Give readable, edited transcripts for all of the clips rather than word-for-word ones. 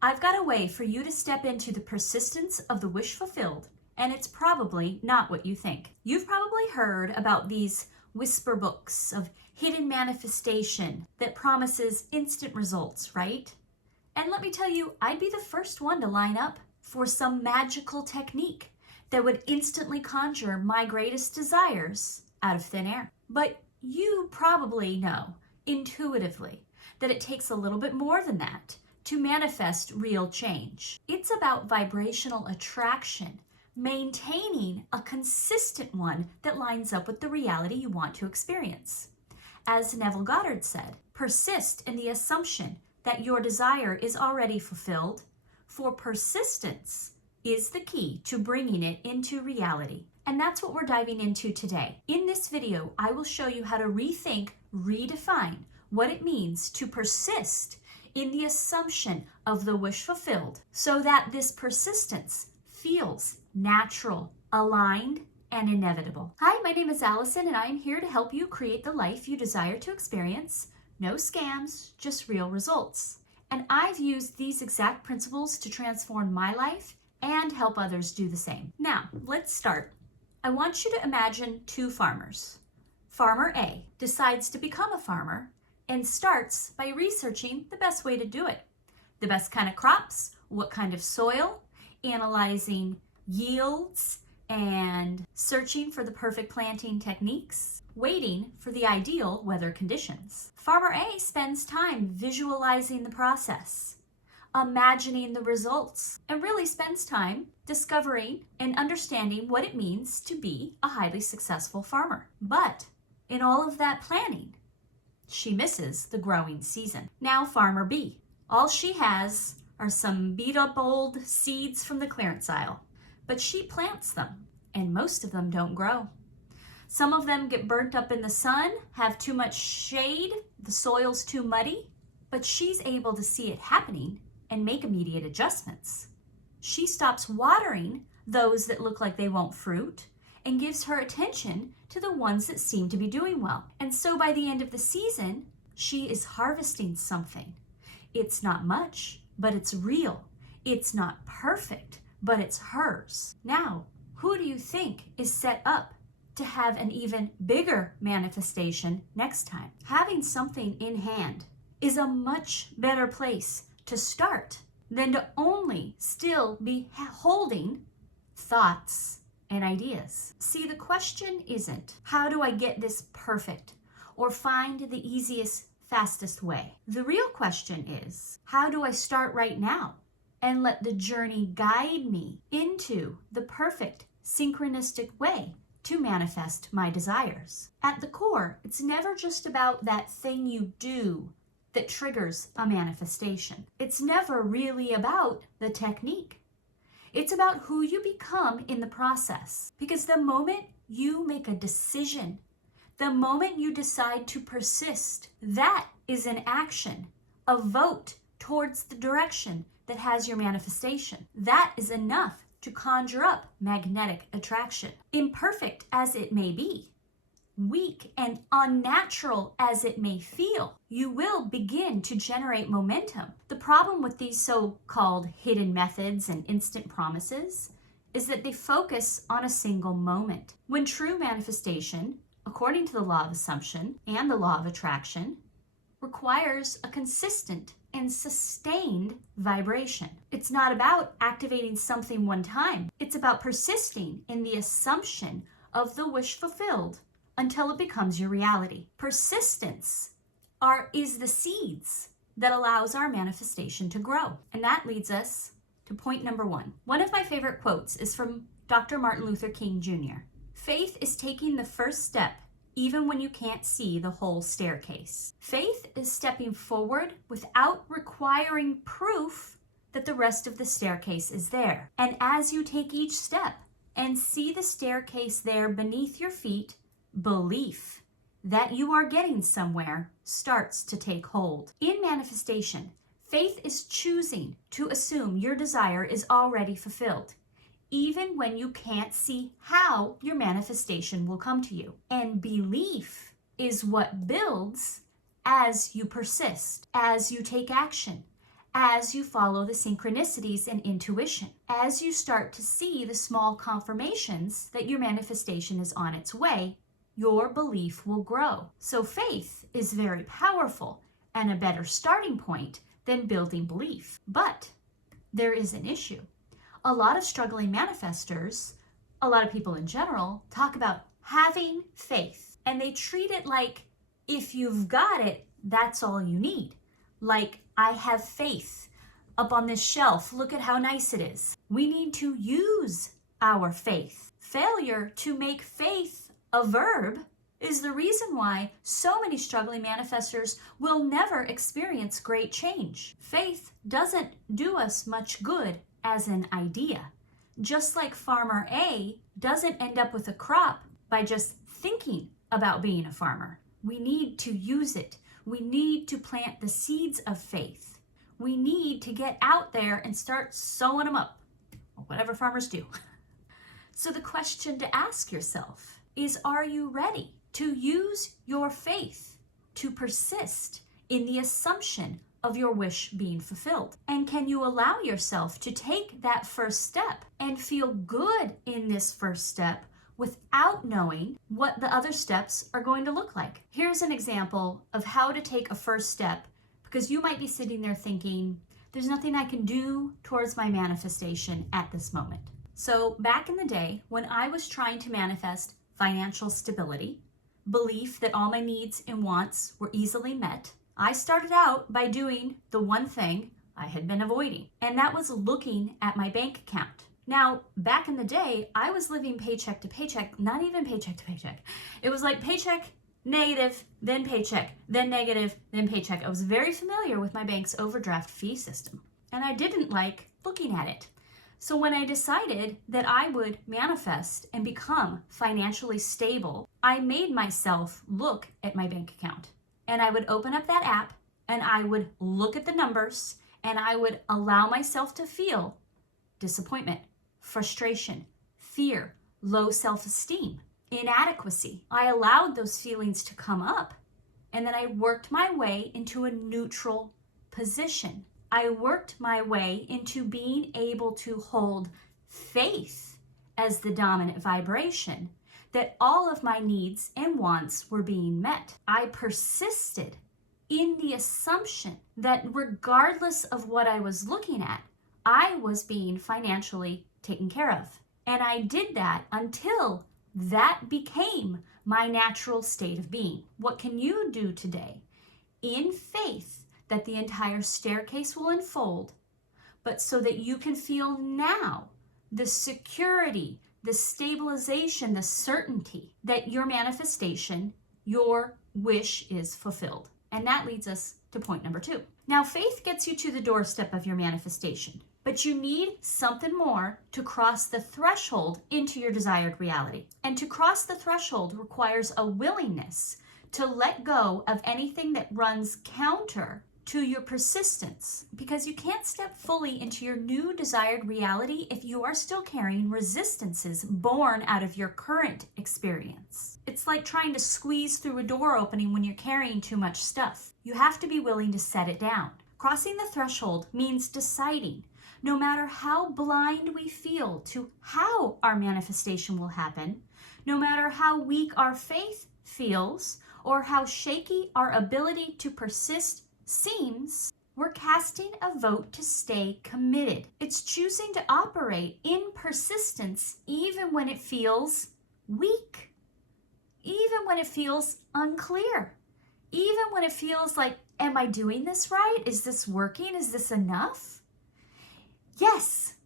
I've got a way for you to step into the persistence of the wish fulfilled, and it's probably not what you think. You've probably heard about these whisper books of hidden manifestation that promises instant results, right? And let me tell you, I'd be the first one to line up for some magical technique that would instantly conjure my greatest desires out of thin air. But you probably know intuitively that it takes a little bit more than that to manifest real change. It's about vibrational attraction, maintaining a consistent one that lines up with the reality you want to experience. As Neville Goddard said, persist in the assumption that your desire is already fulfilled, for persistence is the key to bringing it into reality. And that's what we're diving into today. In this video, I will show you how to rethink, redefine what it means to persist in the assumption of the wish fulfilled so that this persistence feels natural, aligned, and inevitable. Hi, my name is Allison, and I am here to help you create the life you desire to experience. No scams, just real results. And I've used these exact principles to transform my life and help others do the same. Now, let's start. I want you to imagine two farmers. Farmer A decides to become a farmer and starts by researching the best way to do it. The best kind of crops, what kind of soil, analyzing yields, and searching for the perfect planting techniques, waiting for the ideal weather conditions. Farmer A spends time visualizing the process, imagining the results, and really spends time discovering and understanding what it means to be a highly successful farmer. But in all of that planning, she misses the growing season. Now Farmer B, all she has are some beat up old seeds from the clearance aisle, but she plants them and most of them don't grow. Some of them get burnt up in the sun, have too much shade, the soil's too muddy, but she's able to see it happening and make immediate adjustments. She stops watering those that look like they won't fruit and gives her attention to the ones that seem to be doing well. And so by the end of the season, she is harvesting something. It's not much, but it's real. It's not perfect, but it's hers. Now, who do you think is set up to have an even bigger manifestation next time? Having something in hand is a much better place to start than to only still be holding thoughts and ideas. See, the question isn't, how do I get this perfect or find the easiest, fastest way? The real question is, how do I start right now and let the journey guide me into the perfect, synchronistic way to manifest my desires? At the core, it's never just about that thing you do that triggers a manifestation. It's never really about the technique. It's about who you become in the process. Because the moment you make a decision, the moment you decide to persist, that is an action, a vote towards the direction that has your manifestation. That is enough to conjure up magnetic attraction. Imperfect as it may be, weak and unnatural as it may feel, you will begin to generate momentum. The problem with these so-called hidden methods and instant promises is that they focus on a single moment. When true manifestation, according to the law of assumption and the law of attraction, requires a consistent and sustained vibration. It's not about activating something one time. It's about persisting in the assumption of the wish fulfilled until it becomes your reality. Persistence is the seeds that allows our manifestation to grow. And that leads us to point number one. One of my favorite quotes is from Dr. Martin Luther King Jr. Faith is taking the first step even when you can't see the whole staircase. Faith is stepping forward without requiring proof that the rest of the staircase is there. And as you take each step and see the staircase there beneath your feet, belief that you are getting somewhere starts to take hold. In manifestation, faith is choosing to assume your desire is already fulfilled, even when you can't see how your manifestation will come to you. And belief is what builds as you persist, as you take action, as you follow the synchronicities and intuition, as you start to see the small confirmations that your manifestation is on its way, your belief will grow. So faith is very powerful and a better starting point than building belief. But there is an issue. A lot of struggling manifestors, a lot of people in general, talk about having faith, and they treat it like if you've got it, that's all you need. Like, I have faith up on this shelf. Look at how nice it is. We need to use our faith. Failure to make faith a verb is the reason why so many struggling manifestors will never experience great change. Faith doesn't do us much good as an idea. Just like farmer A doesn't end up with a crop by just thinking about being a farmer. We need to use it. We need to plant the seeds of faith. We need to get out there and start sowing them up, or whatever farmers do. So the question to ask yourself is, are you ready to use your faith to persist in the assumption of your wish being fulfilled? And can you allow yourself to take that first step and feel good in this first step without knowing what the other steps are going to look like? Here's an example of how to take a first step, because you might be sitting there thinking, there's nothing I can do towards my manifestation at this moment. So back in the day, when I was trying to manifest financial stability, belief that all my needs and wants were easily met, I started out by doing the one thing I had been avoiding, and that was looking at my bank account. Now, back in the day, I was living paycheck to paycheck, not even paycheck to paycheck. It was like paycheck, negative, then paycheck, then negative, then paycheck. I was very familiar with my bank's overdraft fee system, and I didn't like looking at it. So when I decided that I would manifest and become financially stable, I made myself look at my bank account. And I would open up that app, and I would look at the numbers, and I would allow myself to feel disappointment, frustration, fear, low self-esteem, inadequacy. I allowed those feelings to come up, and then I worked my way into a neutral position. I worked my way into being able to hold faith as the dominant vibration, that all of my needs and wants were being met. I persisted in the assumption that regardless of what I was looking at, I was being financially taken care of. And I did that until that became my natural state of being. What can you do today in faith that the entire staircase will unfold, but so that you can feel now the security, the stabilization, the certainty that your manifestation, your wish is fulfilled? And that leads us to point number 2. Now, faith gets you to the doorstep of your manifestation, but you need something more to cross the threshold into your desired reality. And to cross the threshold requires a willingness to let go of anything that runs counter to your persistence, because you can't step fully into your new desired reality if you are still carrying resistances born out of your current experience. It's like trying to squeeze through a door opening when you're carrying too much stuff. You have to be willing to set it down. Crossing the threshold means deciding, no matter how blind we feel to how our manifestation will happen, no matter how weak our faith feels, or how shaky our ability to persist seems, we're casting a vote to stay committed. It's choosing to operate in persistence even when it feels weak, even when it feels unclear, even when it feels like, am I doing this right? Is this working? Is this enough? Yes,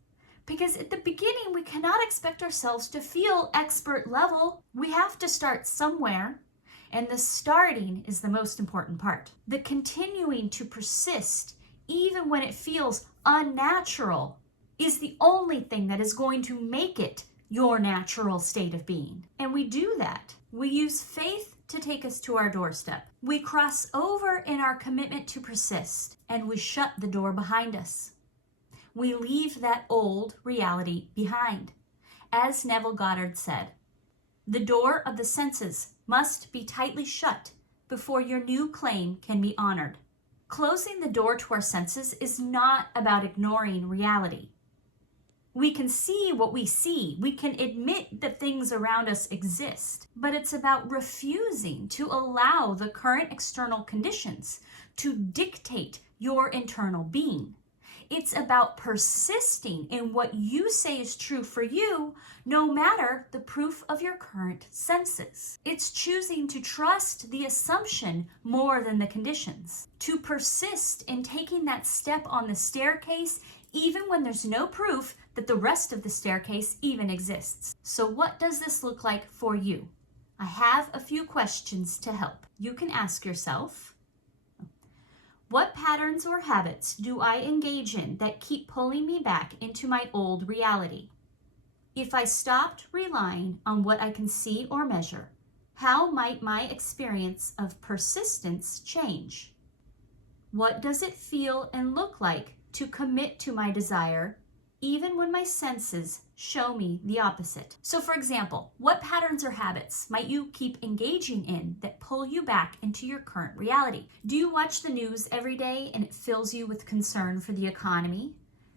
because at the beginning, we cannot expect ourselves to feel expert level. We have to start somewhere. And the starting is the most important part. The continuing to persist, even when it feels unnatural, is the only thing that is going to make it your natural state of being. And we do that. We use faith to take us to our doorstep. We cross over in our commitment to persist, and we shut the door behind us. We leave that old reality behind. As Neville Goddard said, the door of the senses must be tightly shut before your new claim can be honored. Closing the door to our senses is not about ignoring reality. We can see what we see. We can admit that things around us exist, but it's about refusing to allow the current external conditions to dictate your internal being. It's about persisting in what you say is true for you, no matter the proof of your current senses. It's choosing to trust the assumption more than the conditions. To persist in taking that step on the staircase, even when there's no proof that the rest of the staircase even exists. So what does this look like for you? I have a few questions to help. You can ask yourself, what patterns or habits do I engage in that keep pulling me back into my old reality? If I stopped relying on what I can see or measure, how might my experience of persistence change? What does it feel and look like to commit to my desire, even when my senses show me the opposite? So for example, what patterns or habits might you keep engaging in that pull you back into your current reality? Do you watch the news every day and it fills you with concern for the economy?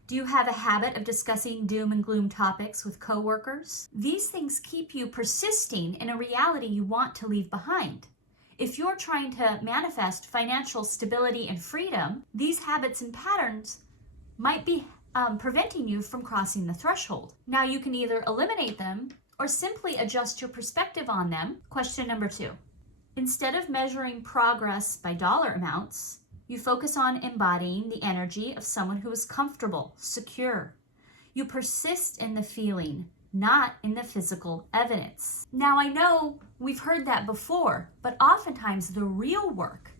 Do you have a habit of discussing doom and gloom topics with coworkers? These things keep you persisting in a reality you want to leave behind. If you're trying to manifest financial stability and freedom, these habits and patterns might be preventing you from crossing the threshold. Now you can either eliminate them or simply adjust your perspective on them. Question number 2. Instead of measuring progress by dollar amounts, you focus on embodying the energy of someone who is comfortable, secure. You persist in the feeling, not in the physical evidence. Now I know we've heard that before, but oftentimes the real work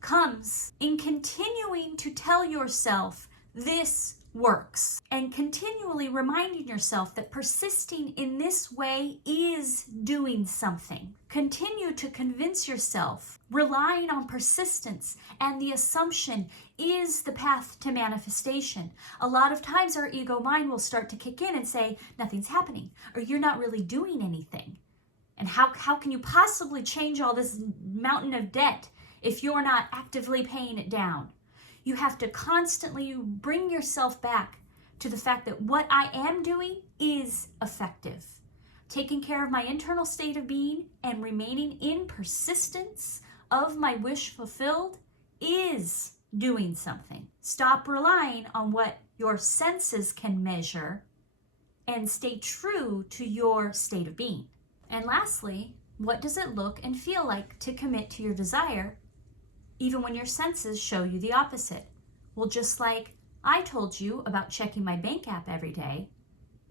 comes in continuing to tell yourself this works and continually reminding yourself that persisting in this way is doing something. Continue to convince yourself relying on persistence and the assumption is the path to manifestation. A lot of times our ego mind will start to kick in and say, nothing's happening, or you're not really doing anything. And how can you possibly change all this mountain of debt if you're not actively paying it down? You have to constantly bring yourself back to the fact that what I am doing is effective. Taking care of my internal state of being and remaining in persistence of my wish fulfilled is doing something. Stop relying on what your senses can measure and stay true to your state of being. And lastly, what does it look and feel like to commit to your desire even when your senses show you the opposite? Well, just like I told you about checking my bank app every day,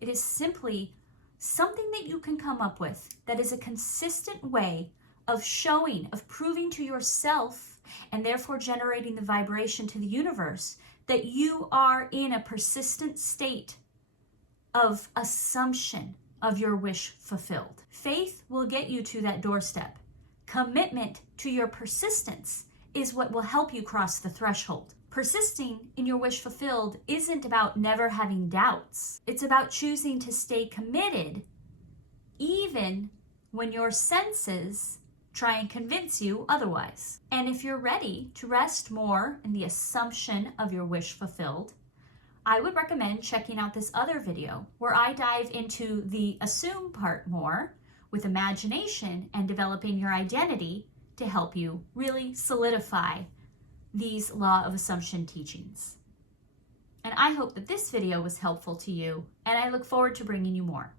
it is simply something that you can come up with that is a consistent way of showing, of proving to yourself, and therefore generating the vibration to the universe that you are in a persistent state of assumption of your wish fulfilled. Faith will get you to that doorstep. Commitment to your persistence is what will help you cross the threshold. Persisting in your wish fulfilled isn't about never having doubts. It's about choosing to stay committed even when your senses try and convince you otherwise. And if you're ready to rest more in the assumption of your wish fulfilled, I would recommend checking out this other video where I dive into the assume part more with imagination and developing your identity to help you really solidify these law of assumption teachings. And I hope that this video was helpful to you, and I look forward to bringing you more.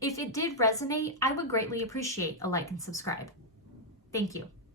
If it did resonate, I would greatly appreciate a like and subscribe. Thank you.